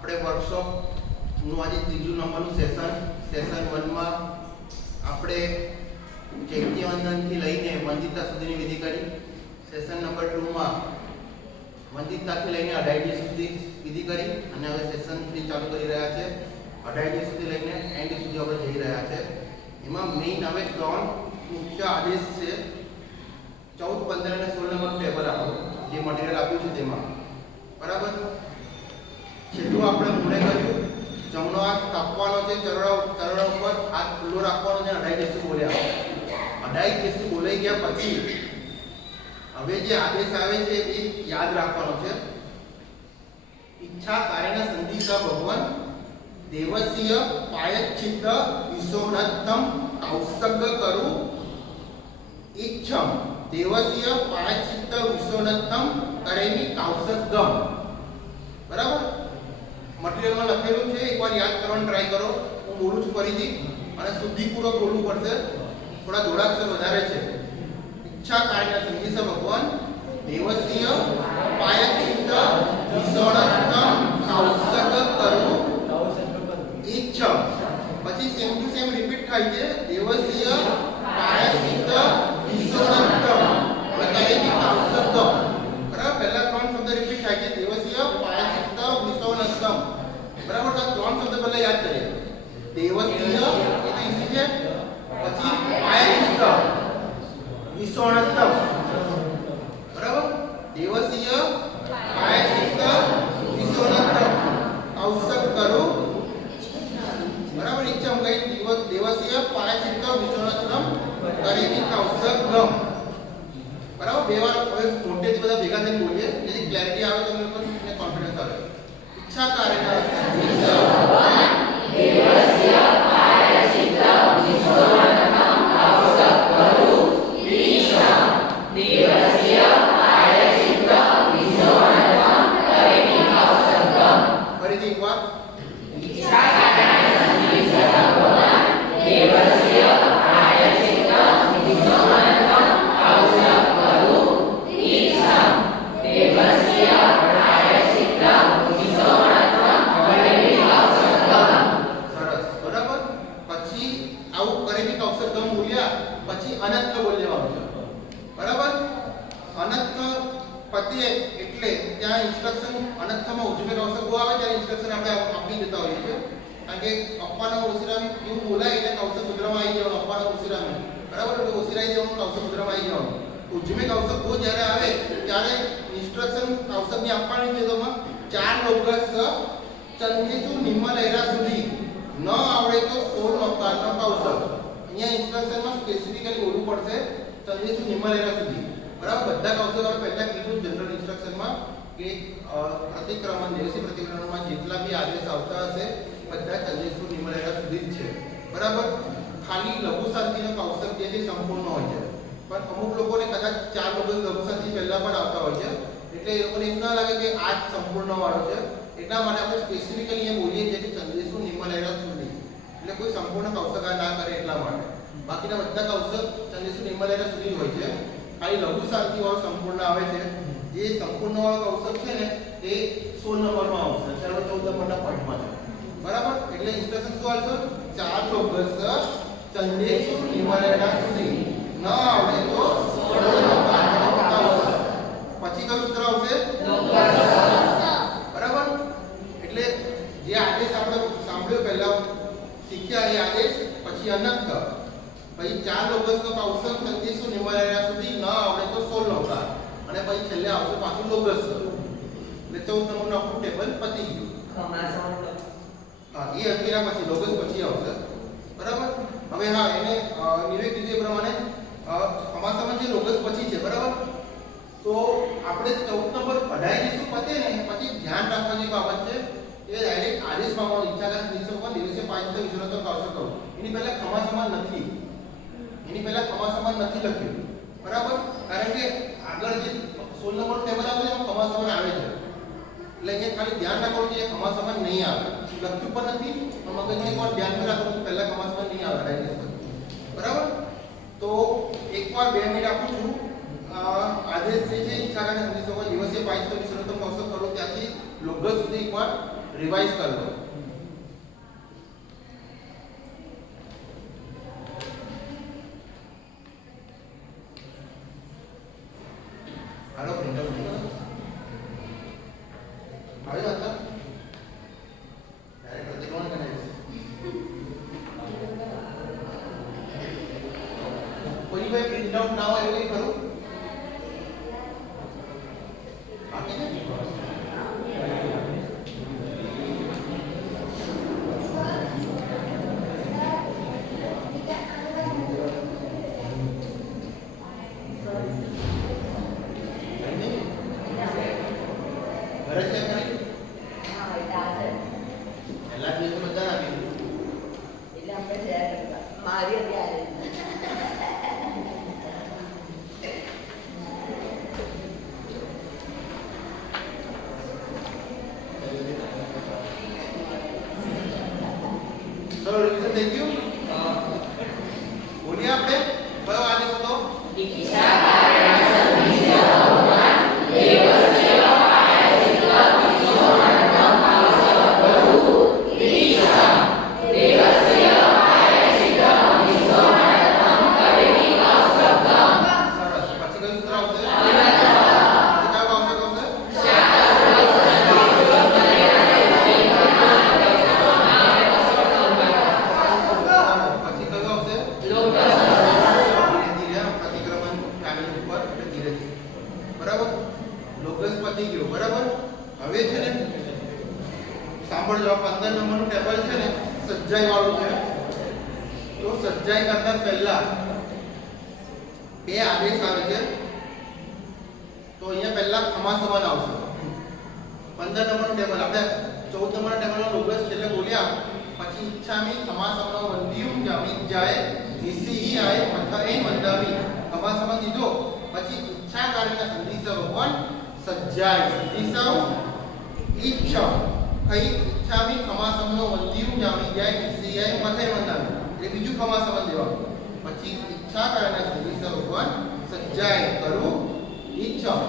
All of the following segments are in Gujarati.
આપણે વર્કશોપનું આજે ત્રીજું નંબરનું સેશન 1 માં આપણે ચૈત્યવંદનથી લઈને વંદિતા સુધીની વિધિ કરી. સેશન નંબર 2 માં વંદિતાથી લઈને અઢાઈજી સુધી વિધિ કરી અને હવે સેશન 3 ચાલુ કરી રહ્યા છે. અઢાઈજી સુધી લઈને એન્ડ સુધી આપણે જઈ રહ્યા છે. એમાં મેઇન હવે 3 મુખ્ય આદેશ છે. 14, 15 અને 16 નંબરનું ટેબલ આપણું જે મટીરિયલ આપ્યું છે તેમાં બરાબર. છેલ્લું આપણે મૂળે કર્યું, જમણો હાથ કાપવાનો છે, ચરણા ઉપર હાથ ખુલ્લો રાખવાનો છે. અઢાઈ જેસુ બોલ્યા. અઢાઈ જેસુ બોલાઈ ગયા પછી હવે જે આદેશ આવે છે એ યાદ રાખવાનો છે. ઈચ્છા કાર્યના સંધિકા ભગવાન દેવસ્ય પાયચ્છિત વિશોણત્તમ કૌસગ કરું ઈચ્છમ દેવસ્ય પાયચ્છિત વિશોણત્તમ કરેમી કૌસગમ. બરાબર. મટીરિયલમાં લખેલું છે, એકવાર યાદ કરવાનો ટ્રાય કરો. હું બોલું છું ફરીથી અને શુદ્ધિપૂર્વક બોલવું પડશે. થોડા જોડાક્ષર વધારે છે. ઈચ્છા કાર્યના સંધિકા ભગવાન દેવસ્ય પાયચ્છિત વિશોણત્તમ કૌસગ કરું ઈચ્છમ. પછી સેમ ટુ સેમ રિપીટ થાય છે. દેવસ્ય પાયચ્છિત વિશોણત્તમ કરેમી કૌસગમ. બરાબર. પહેલા 3 શબ્દ રિપીટ થાય છે. દેવસ્ય પાયચ્છિત વિશોણત્તમ. બરાબર. તો 3 શબ્દ પહેલા યાદ કરીએ. દેવસ્ય એ તો ઈસી છે, પછી પાયચ્છિત વિશોણત્તમ. બરાબર. દેવસ્ય પાયચ્છિત વિશોણત્તમ કૌસગ કરું. બરાબર. ઈચ્છમ કઈ દેવસ્ય પાયચ્છિત વિશોણત્તમ કરેમી કૌસગમ. બરાબર. બે વાર હવે મોટેથી બધા ભેગા થઈને બોલીએ જેથી ક્લેરિટી આવે, તમને પર અને કોન્ફિડન્સ આવે. ઈચ્છા કાર્યના દેવસ્ય પાયચ્છિત વિશોણત્તમ કૌસગ કરું ઈચ્છમ દેવસ્ય પાયચ્છિત વિશોણત્તમ કરેમી કૌસગમ. ફરીથી એકવાર. ઈચ્છા કાર્યના સંધિકા ભગવાન દેવસ્ય પાયચ્છિત વિશોણત્તમ કૌસગ કરું ઈચ્છમ દેવસ્ય પાયચ્છિત વિશોણત્તમ કરેમી કૌસગમ. સરસ. બરાબર. પછી આવું કરેમી કૌસગમ બોલ્યા પછી અનંત બોલી લેવાનું છે. બરાબર. અનંત પતે એટલે ત્યાં ઇન્સ્ટ્રક્શન અનંતમાં ઉજ્જવે કૌસગો આવે ત્યારે ઇન્સ્ટ્રક્શન આપણે આપી દેતા હોઈએ છીએ. કારણ કે અપ્પાના ઓસિરામી એવું બોલાય એટલે કૌસગ મુદ્રામાં આવી જવાનું. અપ્પાના ઓસિરામી બરાબર. એટલે ઓસિરાઈ જવાનું, કૌસગ મુદ્રામાં આવી જવાનું. ઉજ્જવે કૌસગો જ્યારે આવે ત્યારે ઇન્સ્ટ્રક્શન કૌસગની આપવાની છે. તોમાં 4 લોગસ ચંદ્રેસુ નિમ્ન લહેરા સુધી ન આવડે તો 16 અવતારનો કૌસગ. અહીંયા ઇન્સ્ટ્રક્શનમાં સ્પેસિફિકલી બોલવું પડશે ચંદ્રેસુ નિમ્ન લહેરા સુધી. બરાબર. બધા કૌશલ આપણે પહેલા કીધું જનરલ ઇન્સ્ટ્રક્શનમાં કે પ્રતિક્રમણ દેશી પ્રતિક્રમણમાં જેટલા બી આદેશ આવતા હશે બધા ચંદ્રેસુ નિમ્ન લહેરા સુધી જ છે. બરાબર. ખાલી લઘુ શાંતિનો કૌશલ જે છે સંપૂર્ણ હોય છે, પણ અમુક લોકોને કદાચ 4 લોકો લઘુ શાંતિ પહેલા પણ આવતા હોય છે એટલે એ લોકોને એમ ના લાગે કે આ જ સંપૂર્ણ વાળો છે. એટલા માટે આપણે સ્પેસિફિકલી એ બોલીએ છીએ કે ચંદ્રેસુ નિમ્ન લહેરા સુધી, એટલે કોઈ સંપૂર્ણ કૌશલ ના કરે એટલા માટે. બાકીના બધા કૌશલ ચંદ્રેસુ નિમ્ન લહેરા સુધી હોય છે. ખાલી લઘુ શાંતિ વાળો સંપૂર્ણ આવે છે. જે સંપૂર્ણ વાળો કૌશલ છે ને એ 16 નંબરમાં આવશે, 14 નંબરના પોઈન્ટમાં છે. બરાબર. એટલે ઇન્સ્ટ્રક્શન શું આવશે? 4 લોગસ ચંદ્રેસુ નિમ્ન લહેરા સુધી ન આવડે તો 16 અવતારનો કૌશલ. પછી કયું સૂત્ર આવશે? બરાબર. એટલે જે આદેશ આપણે સાંભળ્યો પહેલા શીખ્યા એ આદેશ, પછી અનંત, પછી 4 લોગસનો કૌશલ ચંદ્રેસુ નિમ્ન લહેરા સુધી ન આવડે તો 16 અવતાર, અને પછી છેલ્લે આવશે પાછું લોગસ. એટલે 14 નંબરનું આપણું ટેબલ પતી ગયું. હા, એ અધીરા પછી લોગસ પછી આવશે. બરાબર. હવે હા, એને નિવેદ કીધું એ પ્રમાણે સમાસમાં જે લોગસ પછી છે. બરાબર. તો આપણે 14 નંબર અઢાઈ જેસુ પતે ને પછી ધ્યાન રાખવાની બાબત છે એ ડાયરેક્ટ આદેશ પામવાનો. ઈચ્છા કરે નિસર્ગમાં દિવસે 5 વિશોણત્તમ કૌસગ કરું. એની પહેલા ખમા સમાન નથી, એની પહેલા ખમા સમાન નથી લખ્યું. બરાબર. કારણ કે આગળ જે 16 નંબર ટેબલ આવે છે એમાં ખમા સમાન આવે છે. એટલે કે ખાલી ધ્યાન રાખવાનું કે ખમા સમાન નહીં આવે. લખ્યું પણ નથી, મગજને એકવાર ધ્યાનમાં રાખવાનું કે પહેલા ખમા સમાન નહીં આવે ડાયરેક્ટ. બરાબર. તો એકવાર 2 મિનિટ આપું છું. આદેશ જે છે ઈચ્છા કરે સંદેશો દિવસે 5 વિશોણત્તમ કૌસગ કરો ત્યાંથી લોગસ સુધી એકવાર રિવાઇઝ કરી લો. હાલો પ્રિન્ટ આઉટ આવી વાત ડાયરેક્ટ પ્રતિક્રમણ કરાવી કોઈ ભાઈ પ્રિન્ટ આઉટ ના હોય એવું કરું બાકી ને ઘરે ચેક કરી પહેલા દિવસે બધા આપી એટલે આપણે શેર કરવા મારી અત્યારે ચલો રિવિઝન થઈ ગયું બોલીએ આપણે કયો આદેશ હતો ઈચ્છા કારણે સંધિ ભગવાન દેવસ્ય આયચિત્વા વિશ્વમાનંદમ આવસકરુ ઈચ્છા દેવસ્ય આયચિત્વા વિશ્વમાનંદમ કરેમી આવસકમ સરસ પછી કયું સૂત્ર આવશે સાંભળજો 15 નંબરનું ટેબલ છે ને સજ્જાઈ વાળું છે તો સજ્જાઈ કરતા પહેલા બે આદેશ આવે છે તો અહીંયા પહેલા ખમા સમાન આવશે 15 નંબરનું ટેબલ આપણે 14 નંબરના ટેબલમાં લોગસ છેલ્લે બોલ્યા પછી ઈચ્છામી ખમા સમાન વંદિયું જામી જાય નિસી આય મથે મંદામી ખમા સમાન દીધો પછી ઈચ્છા કારણે સંધિ ભગવાન સજ્જાઈ સંધિસાવ ઈચ્છા અહીં ઈચ્છામી ખમાસમનો વંદિયું જામી જાય નિશ્ચયાય મથે મંદામી એટલે બીજું ખમાસમ દેવાનું પછી ઈચ્છા કારણે સંધિસા ભગવાન સજ્જાય કરું ઈચ્છા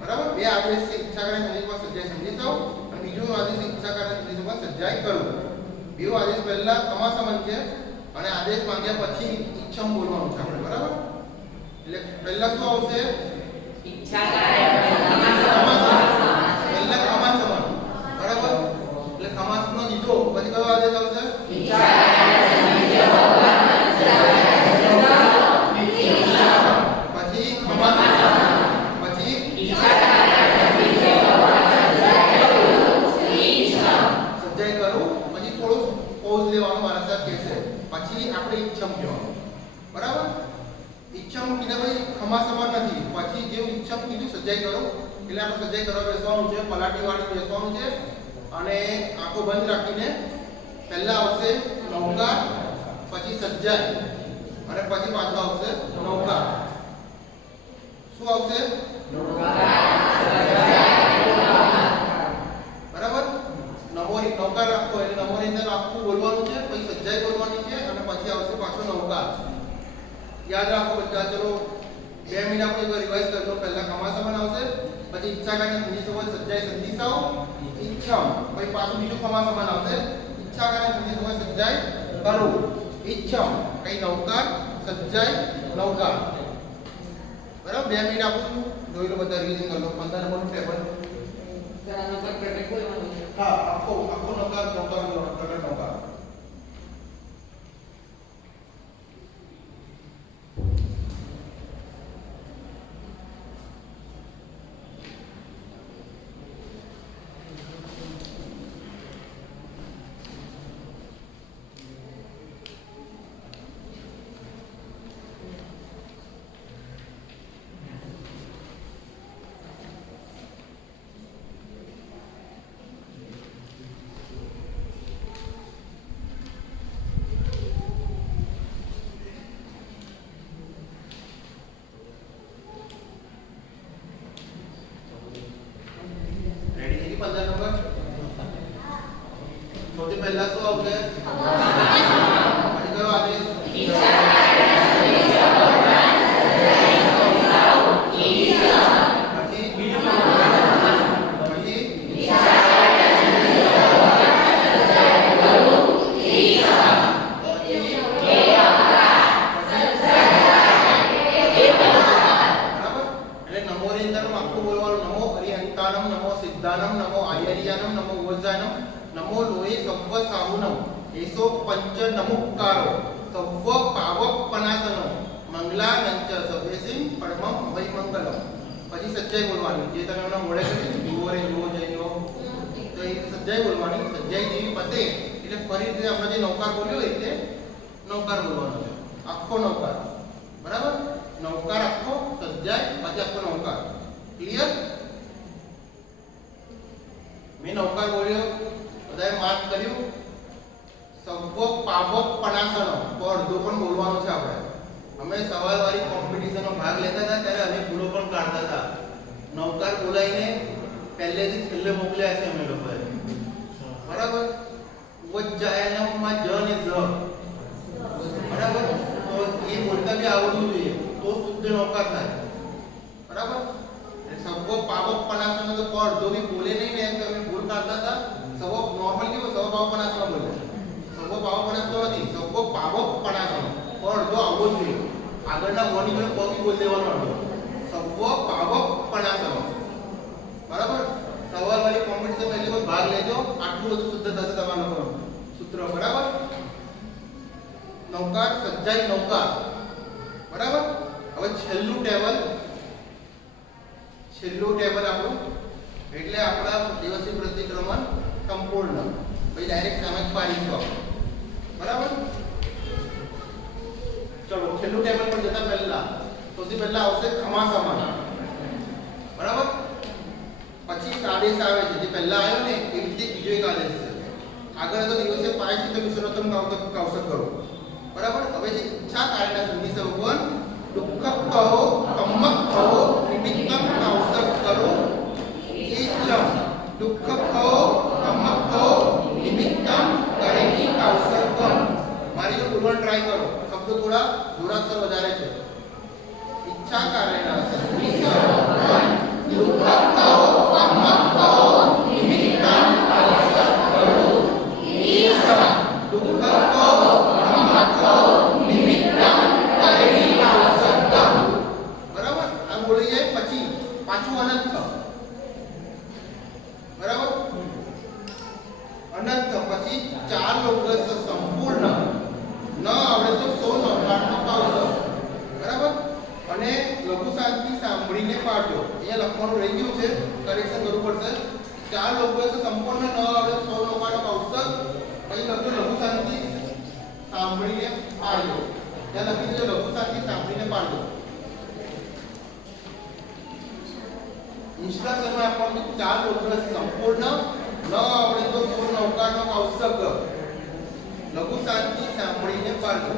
બરાબર બે આદેશ છે ઈચ્છા કારણે સંધિસા સજ્જાય સંધિસાવ અને બીજો આદેશ ઈચ્છા કારણે સંધિસા સજ્જાય કરું બે આદેશ પહેલા ખમાસમ છે અને આદેશ માંગ્યા પછી ઈચ્છા બોલવાનું છે આપણે બરાબર એટલે પહેલા શું આવશે ઈચ્છા કારણે પહેલા ખમાસમ બરાબર એટલે ખમાસનો દીધો પછી કયો આદેશ આવશે ઈચ્છા કારણે સંધિ ભગવાન પછી ખમાસમ પછી ઈચ્છા કારણે સંધિ ભગવાન સજ્જાય કરું પછી થોડું પોઝ લેવાનું મારા સાહેબ કહેશે પછી આપણે ઈચ્છમ કહેવાનું બરાબર ઈચ્છમ કીધા ભાઈ ખમાસમ નથી પછી જેવું ઈચ્છમ કીધું સજ્જાય કરો એટલે આપણે સજ્જાય કરવા બેસવાનું છે પલાટી વાળી બેસવાનું છે અને આંખો બંધ રાખીને પહેલા આવશે નૌકા પછી સજ્જાય અને પછી પાછો આવશે નૌકા શું આવશે બરાબર નમોરી નૌકા રાખો એટલે નમોરી અંદર આખું બોલવાનું છે પછી સજ્જાય બોલવાની છે અને પછી આવશે પાછો નૌકા યાદ રાખો બધા ચલો 2 મિનિટ આપણે રિવાઇઝ કરજો પહેલા ખમાસમન આવશે પછી ઈચ્છા કારણે સંધિ સંબંધ સજ્જાય સંધિસાવ ઈચ્છા પછી પાછું બીજું ખમાસમન આવશે ઈચ્છા કારણે સંધિ સંબંધ સજ્જાય કરું ઈચ્છા કઈ નૌકાર સજ્જાય નૌકા બરાબર 2 મિનિટ આપણું જોઈ લો બધા રિવિઝન કરી લો 15 નંબરનું ટેબલ હા આખો નૌકાર પ્રગટ નૌકાર સૌથી પહેલા શું આવશે કયો આદેશ પછી બીજું પછી આયર્યાનમ નમો ઓજાનમ નમો લોહે સવ્વ સાહુનમ એસો પંચ નમુક્કારો સવ્વ પાવપનાસનો મંગલાનંચ સભ્યસિંહ પરમમ વૈ મંગલમ. પછી સજ્જાઈ બોલવાનું, જે તમે હમણાં મોડે કરી જુઓ રે જુઓ જઈઓ, તો એ સજ્જાઈ બોલવાની. સજ્જાઈ જેવી પતે એટલે ફરીથી આપણે જે નૌકાર બોલ્યો એ રીતે નૌકાર બોલવાનો છે, આખો નૌકાર. બરાબર? નૌકાર આખો, સજ્જાઈ, પછી આખો નૌકાર. ક્લિયર? મેં નૌકાર બોલ્યો, બધાએ માર્ક કર્યું. સવ્વ પાવપનાસનો તો અડધો પણ બોલવાનો છે આપણે. અમે સવાલવાળી કોમ્પિટિશનનો ભાગ લેતા હતા ત્યારે અમે ભૂલો પણ કાઢતા હતા. નૌકાર બોલાઈને પહેલેથી છેલ્લે મોકલ્યા છે અમે લોકોએ. બરાબર? ઉજ્જયનમમાં જ ને જ. બરાબર? તો એ બોલતા બી આવડવું જોઈએ તો શુદ્ધ નૌકાર થાય. બરાબર? સવ્વ પાવપનાસનો તો અડધો બી બોલે નહીં ને એમ તમે ભૂલ કાઢતા હતા. સવ્વ નોર્મલ કેવો સવ્વ પાવપનાસનો બોલે, સવ્વ પાવપનાસનો નથી, સવ્વ પાવપનાસનો અડધો આવવો જોઈએ. આગળના મોની જોડે પગી બોલી દેવાનો અડધો. સવ્વ પાવપનાસનો. બરાબર? સવાલવાળી કોમ્પિટિશન એટલે કોઈ ભાગ લેજો, આટલું બધું શુદ્ધ થશે તમારા લોકોનું સૂત્ર. બરાબર? નૌકાર, સજ્જાઈ, નૌકાર. બરાબર? હવે છેલ્લું ટેબલ આપણું એટલે આપણા દિવસીય પ્રતિક્રમણ સંપૂર્ણ. પછી ડાયરેક્ટ સામે પાડીશું. બરાબર? ચલો છેલ્લું ટેબલ પર જતા પહેલા સૌથી પહેલા આવશે ખમાસમાન. બરાબર? પછી આદેશ આવે છે, જે પહેલા આવ્યો ને એ રીતે બીજો એક આદેશ છે. આગળ તો દિવસે પાય છે તો વિશ્વરત્ન કૌશક કરો. બરાબર? હવે જે ઈચ્છા કાળના સંધિ સવગન દુઃખ કહો કમક કહો નિમિત્તમ કૌશક કરો ઈચ્છમ દુઃખ કહો કમક કહો નિમિત્તમ કરેની કૌશકમ. મારી જો બોલવાનું ટ્રાય કરો, શબ્દો થોડા જોરાક્ષર વધારે છે. ઈચ્છા કાળના સંધિ સવગન દુઃખ કહો કમક કહો નિમિત્તમ કૌશક કરો ઈચ્છમ દુઃખ કહો કમક કહો નિમિત્તમ કરેની કૌશકમ. બરાબર? આ બોલી જાય પછી પાછું અનંત. બરાબર? અનંત પછી ચાર લોકો સંપૂર્ણ ન આવડે તો 100 નૌકારનો પાવડો. બરાબર? અને લઘુ શાંતિ સાંભળીને પાડજો. અહીંયા લખવાનું રહી ગયું છે, કરેક્શન કરવું પડશે. ચાર લોકો સંપૂર્ણ ન આવડે તો 100 નૌકારનો પાવડો. પછી લખજો લઘુ શાંતિ સાંભળીને પાડજો. ત્યાં લખી દેજો લઘુ શાંતિ સાંભળીને પાડજો. ઇન્સ્ટ્રક્શનમાં આપણને ચાર લોકો સંપૂર્ણ ન આવડે તો 100 નૌકારનો કૌશક લઘુ શાંતિ સાંભળીને પાડજો.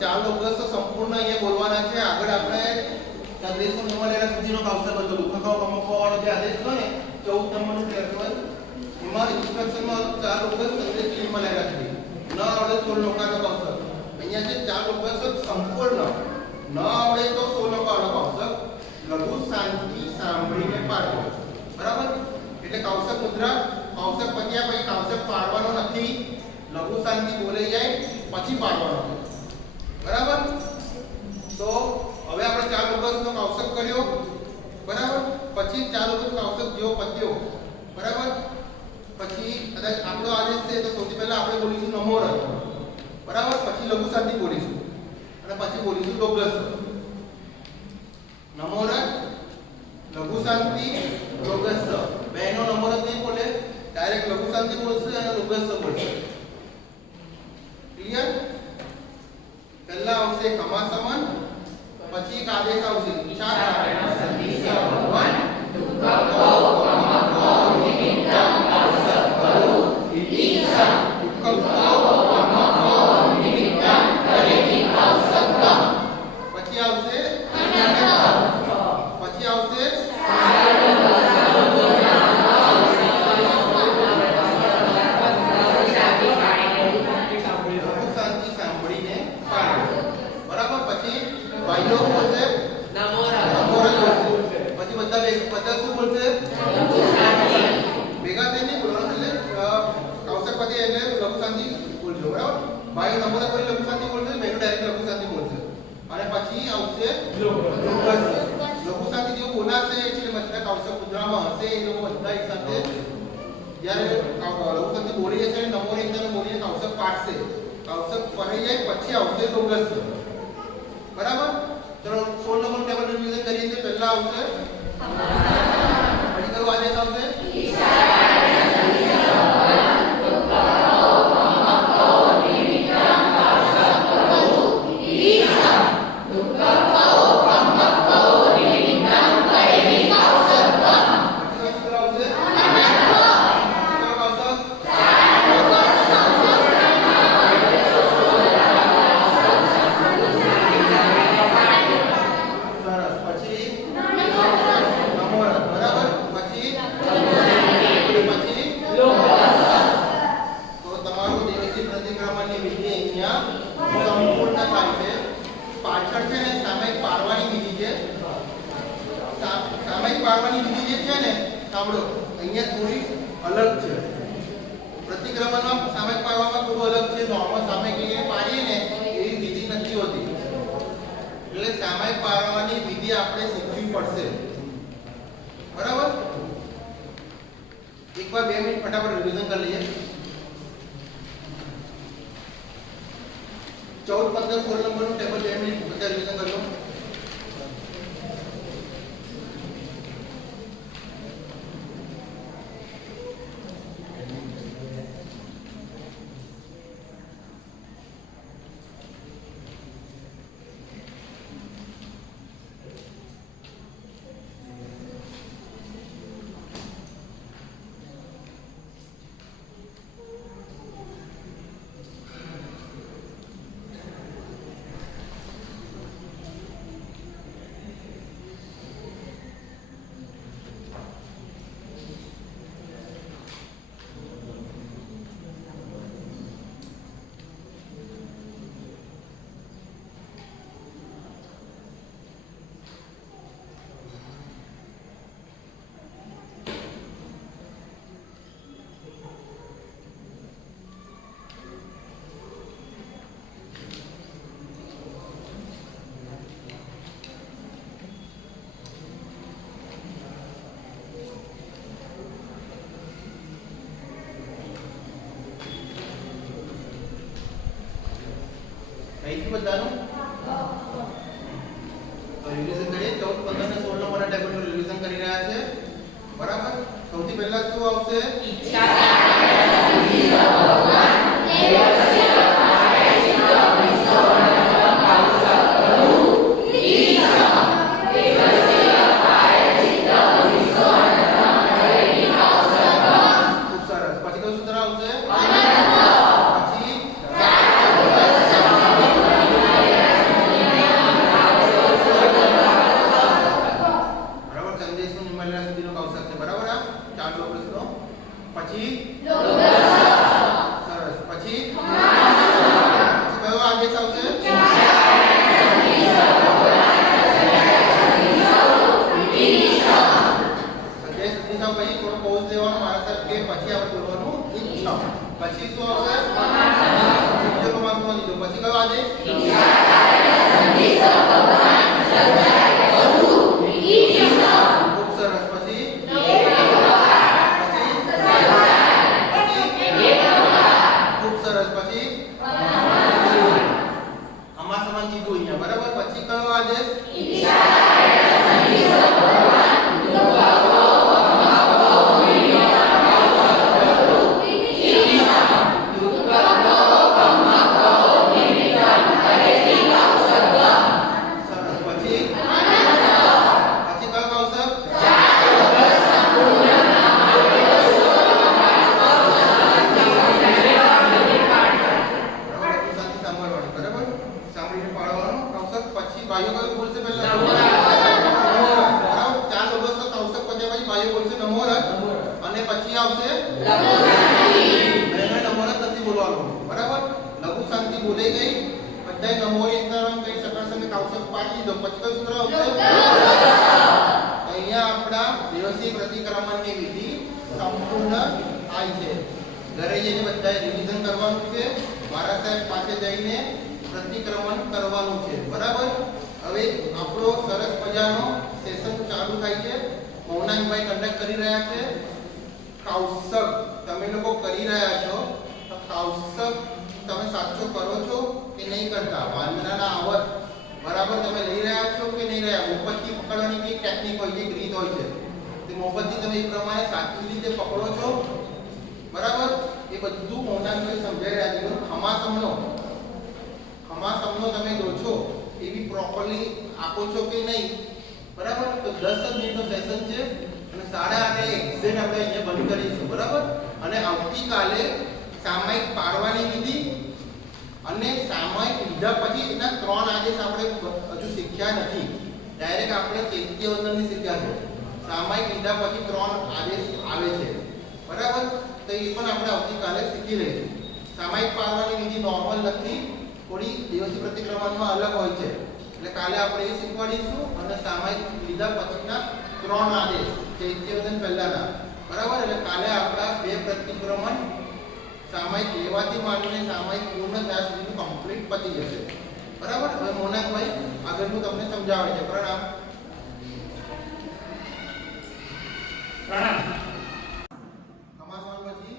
ચાર લોકો સંપૂર્ણ અહીંયા બોલવાના છે. આગળ આપણે 13 નંબર લેરા સુધીનો કૌશક હતો. દુઃખ કહો કમક કહો વાળો જે આદેશ હતો ને 14 નંબરનું ટેબલ એમાં ઇન્સ્ટ્રક્શનમાં ચાર લોકો 13 માં લેરા સુધી ન આવડે 16 નૌકારનો કૌશક. અહીંયા છે ચાર લોકો સંપૂર્ણ ન આવડે તો 16 નૌકારનો કૌશક લઘુ શાંતિ સાંભળીને પાડવો. બરાબર? એટલે કૌશક મુદ્રા, કૌશક પત્યા પછી કૌશક પાડવાનો નથી. લઘુ શાંતિ બોલાઈ જાય પછી પાડવાનો છે. બરાબર? તો હવે આપણે ચાર લોકોનો કૌશક કર્યો. બરાબર? પછી ચાર લોકોનો કૌશક જેવો પત્યો. બરાબર? પછી કદાચ આપણો આદેશ છે તો સૌથી પહેલા આપણે બોલીશું નમો રથ. બરાબર? પછી લઘુ શાંતિ બોલીશું અને પછી બોલીશું ડોગસ. નમો રથ, લઘુ શાંતિ, ડોગસ. બેનો નમો રથ નહીં બોલે, ડાયરેક્ટ લઘુ શાંતિ બોલશે અને ડોગસ બોલશે. ક્લિયર? પહેલા આવશે ખમાસમન, પછી એક આદેશ આવશે ઈચ્છા કાળના સંધિ સવગન દુઃખ કહો કમક કહો નિમિત્તમ કૌશક કરો ઈચ્છા દુઃખ કહો કમક કહો નિમિત્તમ કરેની કૌશકમ. પછી આવશે અનંત. પછી આવશે બાયો નંબર કોઈ લઘુ શાંતિ બોલશે, બેનો ડાયરેક્ટ લઘુ શાંતિ બોલશે. અને પછી આવશે લઘુ શાંતિ જેવું બોલાશે એટલે મતલબ આવશે મુદ્રામાં હશે એ લોકો બધા એક સાથે જ્યારે લઘુ શાંતિ બોલી જશે નમો એકદમ બોલીને કૌશક પાડશે. કૌશક ફરી જાય પછી આવશે લોગસ. બરાબર? ચલો 16 નંબર ટેબલ રિવિઝન કરીએ તો પહેલા આવશે પછી કયો આદેશ આવશે? પાડવાની વિધિ જે છે ને સાંભળો અહીંયા થોડી અલગ છે. પ્રતિક્રમણમાં સામયિક પાડવામાં થોડું અલગ છે. નોર્મલ સામયિક લઈને પાડીએ ને એવી વિધિ નથી હોતી. એટલે સામયિક પાડવાની વિધિ આપણે શીખવી પડશે. બરાબર? એકવાર 2 મિનિટ ફટાફટ રિવિઝન કરી લઈએ. 14, 15, 16 નંબરનું ટેબલ 2 મિનિટ બધા રિવિઝન કરી લો. અહીંથી બધાનું રિવિઝન કરીએ. 14, 15 ને 16 નંબરના ટેબલનું રિવિઝન કરી રહ્યા છે. બરાબર? સૌથી પહેલા શું આવશે? ખૂબ સરસ. પછી કયું સૂત્ર આવશે? પછી શું આવશે? બીજો ક્રમાંકમાં દીધો. પછી કયો આદેશ? ખૂબ સરસ. પછી ખૂબ સરસ. પછી આમાં સમાન કીધું અહીંયા. બરાબર? પછી કયો આદેશ? પ્રતિક્રમણની વિધિ સંપૂર્ણ થાય છે. ઘરે જઈને બધાએ રિવિઝન કરવાનું છે. મારા સાહેબ પાસે જઈને પ્રતિક્રમણ કરવાનું છે. બરાબર. હવે આપણો સરસ મજાનો સેશન ચાલુ થાય છે. મૌનાંકભાઈ કન્ડક્ટ કરી રહ્યા છે. કૌશક તમે લોકો કરી રહ્યા છો, તો કૌશક તમે સાચો કરો છો કે નહીં કરતા? વાંદરાના આવત બરાબર તમે લઈ રહ્યા છો કે નહીં રહ્યા? મોમબત્તી પકડવાની કઈ ટેકનિક હોય છે, રીત હોય છે, તે મોમબત્તી તમે એ પ્રમાણે સાચી રીતે પકડો છો. બરાબર. એ બધું મૌનાંકભાઈ સમજાઈ રહ્યા છે. ખમાસમનો તમે દો છો એવી પ્રોપરલી આપો છો કે નહીં? બરાબર. તો 10 જ મિનિટનો સેશન છે અને 8:30 એક્ઝેક્ટ આપણે અહીંયા બંધ કરીશું. બરાબર. અને આવતીકાલે સામાયિક પાડવાની વિધિ અને સામાયિક લીધા પછી એના 3 આદેશ આપણે હજુ શીખ્યા નથી. ડાયરેક્ટ આપણે ચૈત્યવંદનની શીખ્યા છે. સામાયિક લીધા પછી 3 આદેશ આવે છે. બરાબર. તો એ પણ આપણે આવતીકાલે શીખી લઈશું. સામાયિક પાડવાની વિધિ નોર્મલ નથી, થોડી દેવસી પ્રતિક્રમણમાં અલગ હોય છે. એટલે કાલે આપણે એ શીખવાડીશું અને સામાયિક લીધા પછીના 3 આદેશ ચૈત્યવંદન પહેલાના. બરાબર. એટલે કાલે આપણા 2 પ્રતિક્રમણ સામાયિક લેવાથી માંડીને સામાયિક પૂર્ણ ત્યાં સુધીનું કમ્પ્લીટ પતી જશે. બરાબર. હવે મૌનાંકભાઈ આગળનું તમને સમજાવે છે. પ્રણામ. ખમાસવાન પછી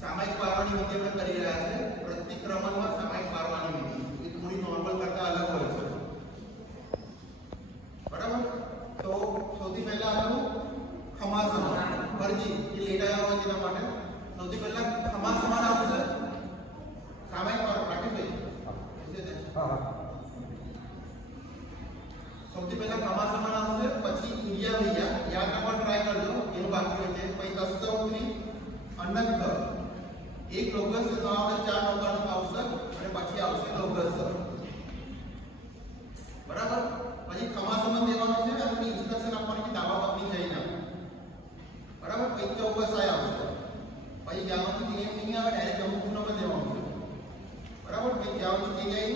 સામાયિક પાડવાની વિધિ આપણે કરી રહ્યા છે. પ્રતિક્રમણમાં સામાયિક પાડવાની વિધિ એ થોડી નોર્મલ કરતા અલગ હોય છે. બરાબર. તો સૌથી પહેલા આપણું ખમાસમન ફરજી એ લેટાયા હોય તેના માટે સૌથી પહેલા ખમાસમન આવશે. સામાયિક પાડવાની સૌથી પહેલા ખમાસમન આવશે, પછી ઇન્ડિયા ભૈયા યાદ રાખવા ટ્રાય કરજો, એનું બાકી હોય છે. પછી કસ્તૌત્રી અનંત એક લોગસ તો આપણે 4 નંબરનું આવશે અને પછી આવશે લોગસ. બરાબર. પછી ખમાસમન દેવાનો છે અને ઇન્સ્ટ્રક્શન આપવાની કે દાવા પકડી જઈને. બરાબર. પછી ચોકસ આવશે. પછી જ્યાંથી ટીએમ નહીં આવે ડાયરેક્ટ અમુક નંબર દેવાનો છે. બરાબર. પછી જ્યાંથી જઈ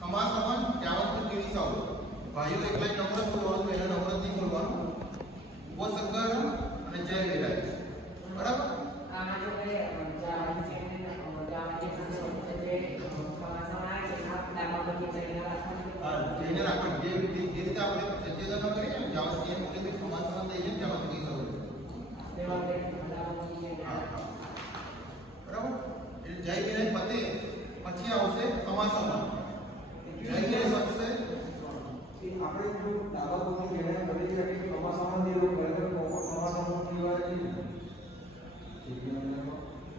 ખમાસમન જ્યાંથી કેવી સાવ ભાઈઓ એકલા નંબર બોલવાનું, એના નંબર નહીં બોલવાનું. ઉભો શંકર અને જય વેરાય. બરાબર. જઈને રાખવાનું જે રીતે આપણે સત્યદન કરીએ ને જાવ સેમ રીતે ખમાસમન દઈએ જાવ થી સૌ. બરાબર. એટલે જય વિનય પતે પછી આવશે ખમાસમન. જય વિનય શકશે આપણે જો દાવા કોની કેને બધી જગ્યાએ ખમાસમન દેવો બરાબર ખમાસમન દેવાય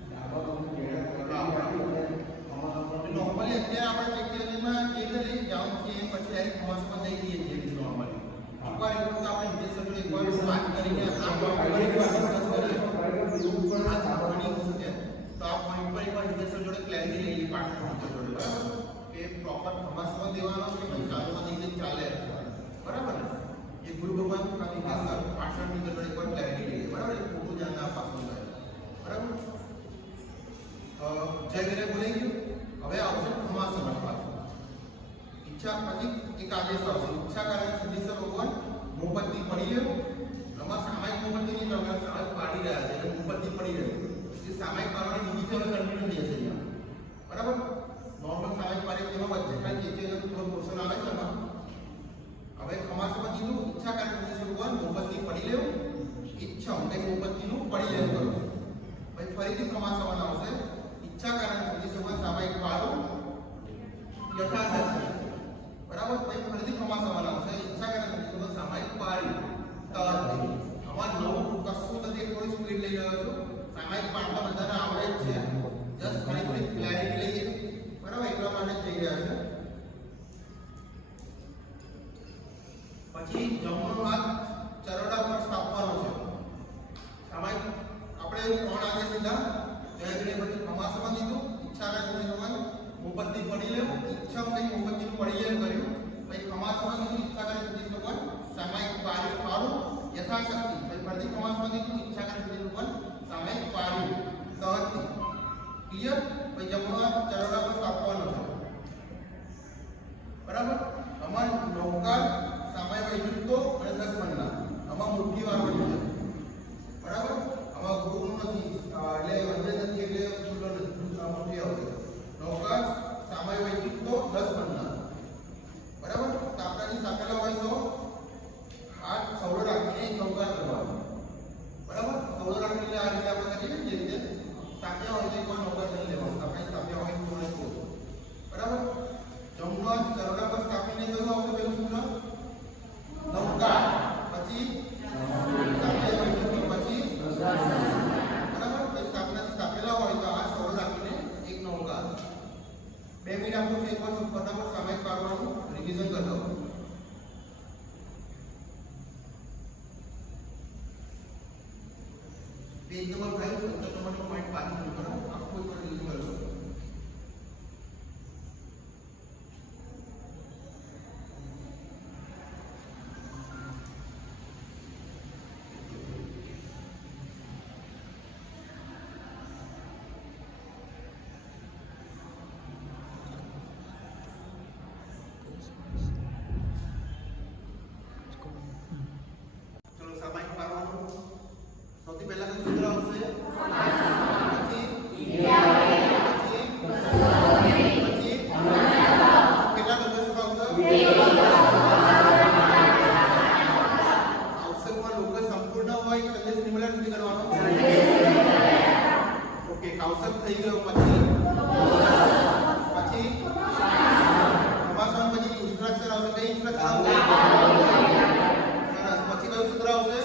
દાવા કોની કેને નોર્મલી અત્યારે આપણે ચેક્ટિયનમાં કેવી જાવ કે પછી આ ખમાસમન દઈ દઈએ છીએ નોર્મલી. એકવાર એવું તો આપણે ઇન્જેક્શન એકવાર વાત કરીને આ પોઈન્ટ પર એકવાર ઇન્જેક્શન જોડે ક્લેરિટી લઈએ પાર્ટનર જોડે. બરાબર. કે પ્રોપર ખમાસમન દેવાનો છે પછી ચાલુમાં દઈ દે ચાલે. બરાબર. એ ગુરુ ભગવાન કાની કે પાર્ટનરની જોડે એકવાર ક્લેરિટી લઈએ. બરાબર. એ ખોટું ધ્યાન ના આપવાનું થાય. બરાબર. જય વિનય બોલાઈ ગયું. હવે આવશે ખમાસમન પાછું. ઈચ્છા પછી એક આદેશ આવશે. ઈચ્છા કારણ સદિશ ભગવાન મોમબત્તી પડી લેવું. આમાં સામાયિક મોમબત્તી નહીં, તમે સામાયિક પાડી રહ્યા છે એટલે મોમબત્તી પડી રહ્યું. એ સામાયિક પાડવાની વિધિ હવે કન્ટિન્યુ થઈ જશે અહીંયા. બરાબર. નોર્મલ સામાયિક પાડે તેમાં વચ્ચે ખાલી ચેતન થોડો પોર્શન આવે છે એમાં. હવે ખમાસમન કીધું ઈચ્છા કારણ સદિશ ભગવાન મોમબત્તી પડી લેવું. ઈચ્છા કે મોમબત્તીનું પડી લેવું કરું. પછી ફરીથી ખમાસમન આવશે. ઈચ્છા કારણ સદિશ ભગવાન સામાયિક પાડો યથાશક્તિ. બરાબર. પછી ફરીથી ખમાસમન આવશે. ઈચ્છા કારણ સદિશ ભગવાન સામાયિક પાડી તરત. આમાં નવું કશું નથી, થોડી સ્પીડ લઈ રહ્યો છું. સામાયિક પાડતા બધાને આવડે જ છે. જસ્ટ થોડી ક્લેરિટી લઈએ. બરાબર. એટલા માટે જ જઈ રહ્યા છે. પછી જમણો હાથ ચરોડા પર સ્થાપવાનો છે. સામાયિક આપણે ત્રણ આગે સીધા જય વિજય પછી ખમાસમાં દીધું, ઈચ્છા કરે સમાન મોમબત્તી પડી લેવું, ઈચ્છા કઈ મોમબત્તી પડી લેવું કર્યું, પછી ખમાસમાં દીધું, ઈચ્છા કરે સમાન સામાયિક પાડું યથાશક્તિ, પછી ફરીથી ખમાસમાં દીધું, ઈચ્છા કરે સમાન સામાયિક પાડું સહજથી. ક્લિયર? પછી જમણો હાથ ચરોડા પર સ્થાપવાનો છે. બરાબર? અમાર નૌકા સામાયિક વૈજુક્તો અને 10 પન્ના આમાં મુઠ્ઠી વાળવાની છે. બરાબર? આમાં ગુરુ નથી એટલે વંદે નથી એટલે ખુલ્લો નથી, આ મુઠ્ઠી આવશે. નૌકા સામાયિક વૈજુક્તો 10 પન્ના. બરાબર? તાપડાની સ્થાપેલા હોય તો હાથ સવડો રાખીને નૌકા કરવાનો. બરાબર? સવડો રાખીને આ રીતે આપણે કરીએ જે રીતે તાપ્યા હોય તો કોઈ નૌકા નહીં લેવાનું, આપણે તાપ્યા હોય તો નહીં. બરાબર? જમણો હાથ ચરોડા પર સ્થાપીને કયું આવશે પેલું સૂત્ર? નૌકા, પછી પછી બરાબર? સ્થાપેલા હોય તો આ સવડો રાખીને એક નૌકા. 2 મિનિટ આપણું એક વાર ફટાફટ સામાયિક પાડવાનું રિવિઝન કરી દો. પેજ નંબર 5 તમારો પોઈન્ટ પાછું કરો, આખું એક વાર રિવિઝન કરી દો. સૌથી પહેલા કયું સૂત્ર આવશે? પછી કેટલા નંબર આવશે? આવશ્યકમાં લોકો સંપૂર્ણ હોય કે તમે સિમ્યુલેટ નથી કરવાનો. ઓકે, આવશ્યક થઈ ગયો. પછી સમાસન પછી ઇન્સ્ટ્રક્શન આવશે. કઈ ઇન્સ્ટ્રક્શન આવશે? સરસ. પછી કયું સૂત્ર આવશે?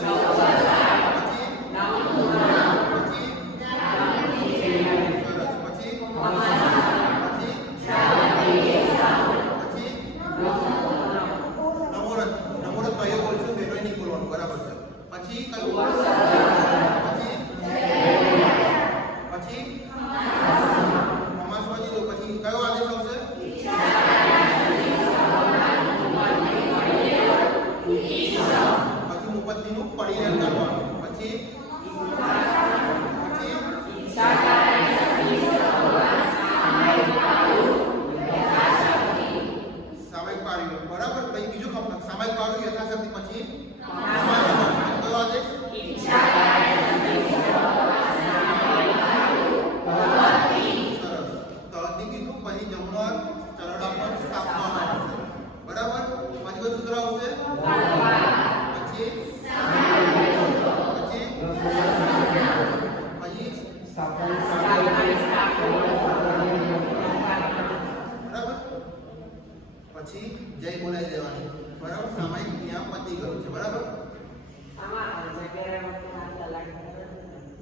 પછી જય બોલાવી દેવાની. બરાબર? સામાયિક નિયમ પતી ગયું છે. બરાબર?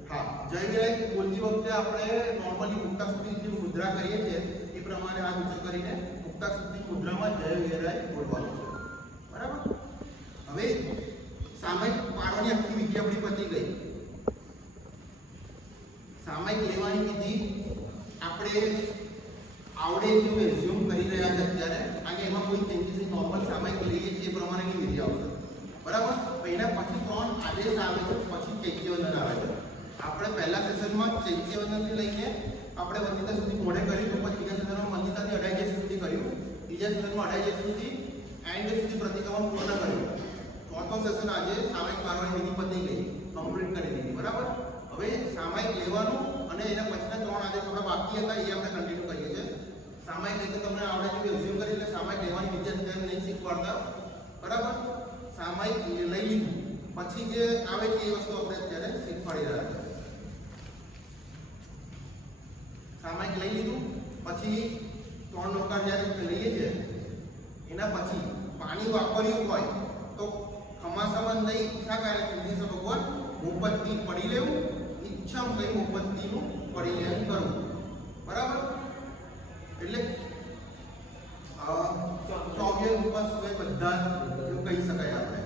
હા, જય વિરાય બોલતી વખતે આપણે નોર્મલી મુક્તા શુદ્ધિની મુદ્રા કરીએ છીએ એ પ્રમાણે હાથ ઊંચો કરીને મુક્તા શુદ્ધિ મુદ્રામાં જય વિરાય બોલવાનું છે. બરાબર? હવે સામાયિક પાડવાની આખી વિધિ આપણી પતી ગઈ. સામાયિક લેવાની વિધિ આપણે આવડે જેવું એઝ્યુમ કરી રહ્યા છે અત્યારે, કારણ કે એમાં કોઈ ચેન્જીસ નોર્મલ સામાયિક લઈએ છીએ એ પ્રમાણેની વિધિ આવશે. બરાબર? પહેલા પછી 3 આદેશ આવે છે, પછી ચૈત્યવંદન આવે છે. આપણે પહેલા સેશનમાં ચૈત્યવંદનથી લઈને આપણે વંદિતા સુધી મોઢે કર્યું, પછી બીજા સેશનમાં વંદિતાથી અઢાઈ સુધી કર્યું, બીજા સેશનમાં અઢાઈ સુધી એન્ડ સુધી પ્રતિક્રમણ પૂર્ણ કર્યું. ચોથો સેશન આજે સામાયિક પાડવાની વિધિ પતી ગઈ, કમ્પ્લીટ કરી દીધી. બરાબર? હવે સામાયિક લેવાનું અને એના પછીના 3 આદેશ આપણા બાકી હતા એ આપણે કન્ટિન્યુ કરીએ છીએ. સામાયિક રીતે તમને આવડે છે કે એઝ્યુમ કરી એટલે સામાયિક લેવાની વિધિ અત્યારે નહીં શીખવાડતા. બરાબર? સામાયિક લઈ લીધું પછી જે આવે છે એ વસ્તુ આપણે અત્યારે શીખવાડી રહ્યા છીએ. સામાયિક લઈ લીધું પછી 3 નૌકા જ્યારે લઈએ છીએ એના પછી પાણી વાપર્યું હોય તો ખમાસામાં નહીં ઈચ્છા કરે સુધી ભગવાન મોમબત્તી પડી લેવું, ઈચ્છા કઈ મોમબત્તીનું પડી લેવું કરવું. બરાબર? એટલે ચોવ્ય ઉપવાસ બધા જ કહી શકાય આપણે.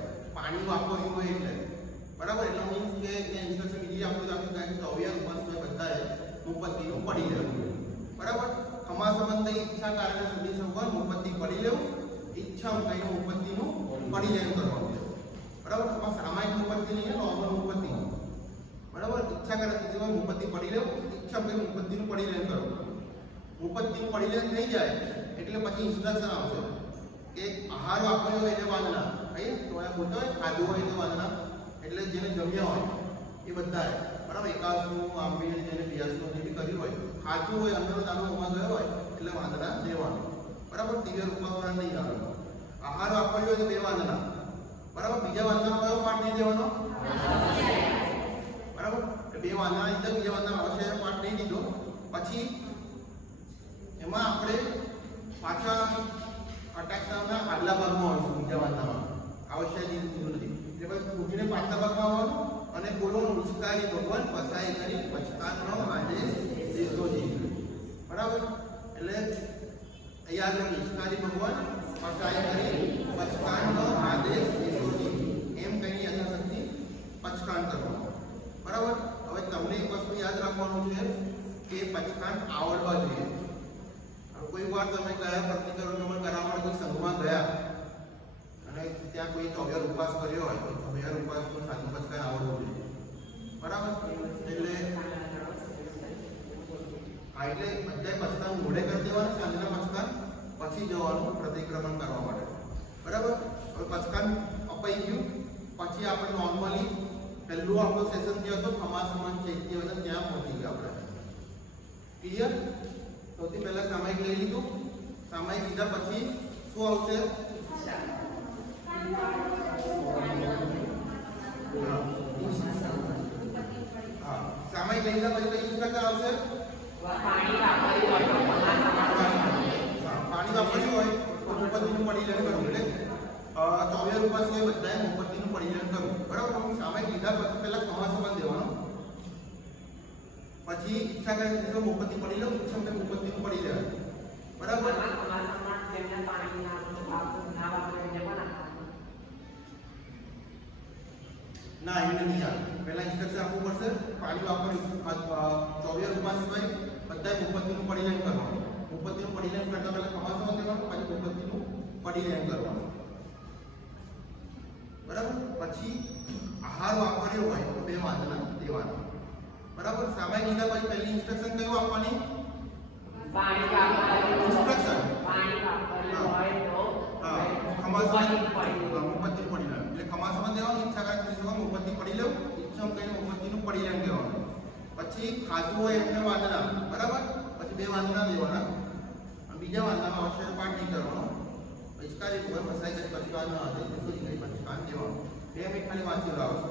મુપત્તિનું પડી લેવું. બરાબર. ખમા સંબંધ ઈચ્છા કારણે સુધી સંબંધ મુપત્તિ પડી લેવું, ઈચ્છા કઈ મુપત્તિનું પડી લેવું કરવાનું છે. બરાબર. ખમા સામાયિક મુપત્તિ નહીં, નોર્મલ મુપત્તિ. બરાબર. ઈચ્છા કારણે સુધી મુપત્તિ પડી લેવું, ઈચ્છા કઈ મુપત્તિનું પડી લેવું કરવાનું. મુપત્તિનું પડી લેવું થઈ જાય એટલે પછી ઇન્સ્ટ્રક્શન આવશે કે આહાર વાપર્યો હોય એને વાંદના, કઈ તો એ બોલતો હોય ખાધું હોય એને વાંદના, એટલે જેને જમ્યા હોય એ બધા બરાબર એકાસનું આંબીલ જેને પિયાસનું જે બી કર્યું હોય ખાધું હોય અંદર દાણો ઉમા ગયો હોય એટલે વાંદના દેવાનું. બરાબર. દિવ્ય રૂપમાં નહીં આવવાનું. આહાર વાપર્યો હોય તો બે વાંદના. બરાબર. બીજા વાંદનાનો કયો પાઠ નહીં દેવાનો? બરાબર. બે વાંદના અંદર બીજા વાંદના અવશ્ય પાઠ નહીં દીધો. પછી એમાં આપણે પાછા અટાક્ષરના આગલા ભાગમાં આવીશું. બીજા વાંદામાં આવશ્ય દીધું નથી એટલે પછી ઉઠીને પાછલા ભાગમાં આવવાનું અને બોલો ઉસ્કારી ભગવાન પસાઈ કરી પચકાનનો આદેશ દેશોજી. બરાબર. એટલે યાદ રાખી ઉસ્કારી ભગવાન પસાઈ કરી પચકાનનો આદેશ દેશોજી એમ કહીને યથાશક્તિ પચકાન કરવાનું. બરાબર. હવે તમને એક વસ્તુ યાદ રાખવાનું છે કે પચકાન આવડવા જોઈએ. કોઈ વાર તમે ગયા પ્રતિકરણ કરાવવા કોઈ સંઘમાં ગયા અને ત્યાં કોઈ ચોવ્યાર ઉપવાસ કર્યો હોય તો ચોવ્યાર ઉપવાસ તો સાચું પચકાન આવડવું જોઈએ. બરાબર. એટલે બધા પચકાન મોડે કરી દેવાનું, સાંજના પચકાન પછી જવાનું પ્રતિક્રમણ કરવા માટે. બરાબર. હવે પચકાન અપાઈ ગયું પછી આપણે નોર્મલી પહેલું આપણું સેશન જે હતો ખમા સમાન ચૈત્ય હતા ત્યાં પહોંચી ગયા આપણે. ક્લિયર. સૌથી પહેલા સામાયિક લઈ લીધું. સામાયિક લીધા પછી શું આવશે? સામાયિક લઈ લીધા પછી કઈ પ્રકાર આવશે? પાણી વાપર્યું હોય તો મુપત્તિનું પડી લેવું કરવું. એટલે ચોવ્યાર ઉપવાસ એ બધાએ મુપત્તિનું પડી લેવું કરવું. બરાબર. સામાયિક લીધા પછી પહેલા ખમા સંબંધ દેવાનો, પછી ઈચ્છા કરે તો મુપત્તિ પડી લો, ઈચ્છા કરે મુપત્તિનું પડી લેવાનું. બરાબર. ના એમને નહીં ચાલે. પહેલા ઇન્સ્ટ્રક્શન આપવું પડશે. પાણી વાપરવું ચોવ્યાર ઉપવાસ સિવાય બધા મુપત્તિનું પડી લેવું કરવાનું. મુપત્તિનું પડી લેવું કરતા પહેલા ખમા સંબંધ દેવાનું, પછી મુપત્તિનું પડી લેવું કરવાનું. બરાબર. પછી આહાર વાપર્યો હોય તો બે વાંદના દેવાના. બરાબર. સામાયિક લીધા પછી પહેલી ઇન્સ્ટ્રક્શન કયું આપવાની? પાણી વાપર્યું ઇન્સ્ટ્રક્શન પાણી વાપર્યું હોય તો ખમા સંબંધ મુપત્તિ પડી લેવું. એટલે ખમા સંબંધ દેવાનું, ઈચ્છા કરે તો મુપત્તિ પડી લેવું, ઈચ્છા કહીને મુપત્તિનું પડી લેવું કહેવાનું. પછી ખાધું હોય એમને વાંદના. બરાબર. પછી બે વાંદના દેવાના. બીજા વાંદનામાં અવશ્ય પાઠ નહીં કરવાનો. ઈચ્છારી ભગવાન ફસાઈ કરી પચકાનનો આદેશ દેશોજી કઈ પચકાન દેવાનું. 2 મિનિટ ખાલી વાંચી લાવશો.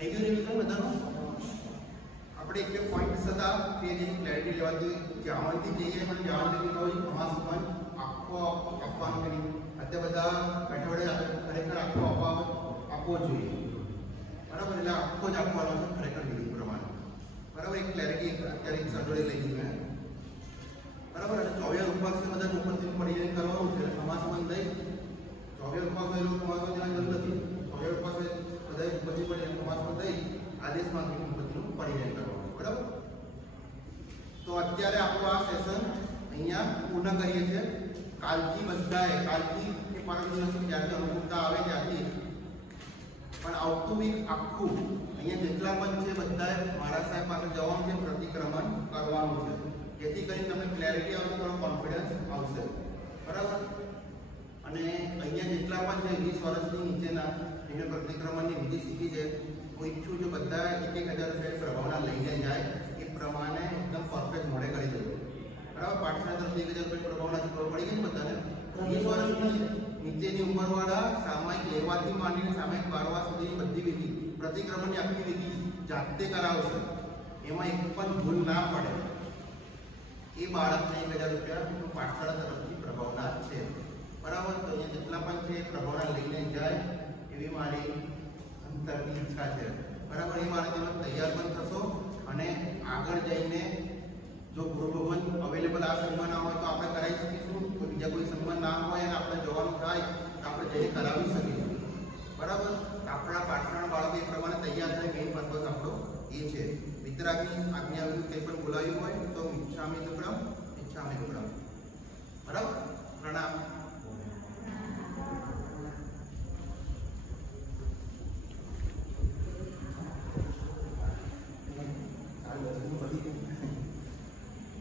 થઈ ગયું રિવિઝન બધાનું? આપણે એક બે પોઈન્ટ હતા કે જેની ક્લેરિટી લેવાથી જાણવાથી જઈએ પણ જાણવાથી કોઈ સમાસ સંબંધ આખો આપવાનો કે નહીં. અત્યારે બધા બેઠા બેઠા ખરેખર આખો આપવો જોઈએ, બરાબર? એટલે આખો જ આપવાનો છે ખરેખર વિધિ પ્રમાણે, બરાબર? એક ક્લેરિટી અત્યારે એક સજોડે લઈ ગયું, બરાબર? અને 24 રૂપાક્ષ બધા ઉપરથી પડી જઈને કરવાનું છે. સમાસ સંબંધ દઈ 24 રૂપાક્ષ એનો સમાસ સંબંધ જરૂર નથી. 24 રૂપાક્ષ બધા ઉપરથી પડી જઈને સમાસ સંબંધ દઈ આદેશમાં ઉપરથી પડી જઈને કરવાનું, બરાબર? તો અત્યારે આપણું આ સેશન અહીંયા પૂર્ણ કરીએ છીએ. કાલથી બધાએ કાલથી કે પરમ દિવસ જ્યારથી અનુકૂળતા આવે ત્યાંથી પણ આવતું વીક આખું અહીંયા જેટલા પણ છે બધાએ મારા સાહેબ પાસે જવાનું છે, પ્રતિક્રમણ કરવાનું છે, જેથી કરીને તમને ક્લેરિટી આવશે, થોડો કોન્ફિડન્સ આવશે, બરાબર? અને અહીંયા જેટલા પણ છે 20 વર્ષની નીચેના એને પ્રતિક્રમણની વિધિ શીખી છે. હું ઈચ્છું છું બધા 1,000 રૂપિયા પ્રભાવના લઈને જાય, એ પ્રમાણે એકદમ પરફેક્ટ મોડે કરી દેજો, બરાબર? પાઠશાળા તરફથી 1,000 રૂપિયા પ્રભાવના પડી ગઈ બધાને. 20 વર્ષની નીચેની ઉંમરવાળા સામાયિક લેવાથી માંડીને સામાયિક બારવા સુધીની બધી વિધિ પ્રતિક્રમણની આખી વિધિ જાતે કરાવશે, એમાં એક પણ ભૂલ ના પડે. એ બાળકને 1,000 રૂપિયા પાઠશાળા તરફથી પ્રભાવના છે, બરાબર? તો અહીંયા જેટલા પણ છે પ્રભાવના લઈને જાય એવી મારી અંતરની ઈચ્છા છે, બરાબર? એ મારે તમે તૈયાર પણ થશો અને આગળ જઈને જો ગુરુ ભગવાન અવેલેબલ આ સંઘમાં ના હોય તો આપણે કરાવી શકીશું. બીજા કોઈ સંઘમાં ના હોય અને આપણે જવાનું થાય તો આપણે જઈને કરાવી શકીશું, બરાબર? આપણા પાઠશાળાના બાળકો એ પ્રમાણે તૈયાર થાય, મેઇન પર્પઝ આપણો એ છે. વિતરાગની આજ્ઞા કંઈ પણ બોલાવ્યું હોય તો ઈચ્છામી દુક્રમ